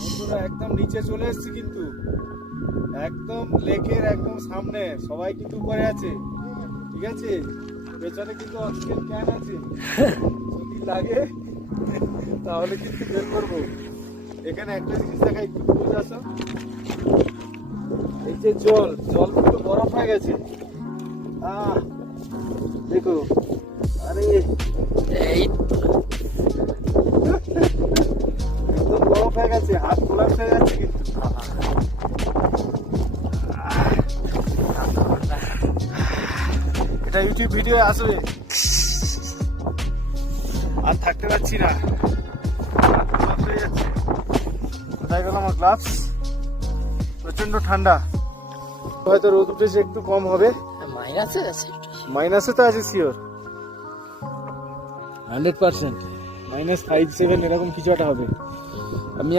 বন্ধুরা একদম নিচে চলে এসেছি, কিন্তু একদম লেকের একদম সামনে। সবাই কিন্তু উপরে আছে, ঠিক আছে? পেছনে কিন্তু অক্সিজেন ক্যান আছে, যদি লাগে তাহলে কিন্তু বের করবো। এখানে একটা জিনিস দেখাই, একটু বুঝে আসো। এই যে জল কিন্তু বরফ হয়ে গেছে। দেখো, আরে এই একদম বরফ হয়ে গেছে, হাত কোলাপস হয়ে যাচ্ছে কিন্তু। এটা ইউটিউব ভিডিও আসবে, আর থাকতে পারছি না, কোলাপস হয়ে যাচ্ছে। কোথায় গেল আমার গ্লাভস? প্রচন্ড ঠান্ডা, হয়তো রোদ উঠেছে, একটু কম হবে। মাইনাসে আছে, মাইনাসে তো আছে শিওর, 100%, -5, 7 এরকম কিছু একটা হবে।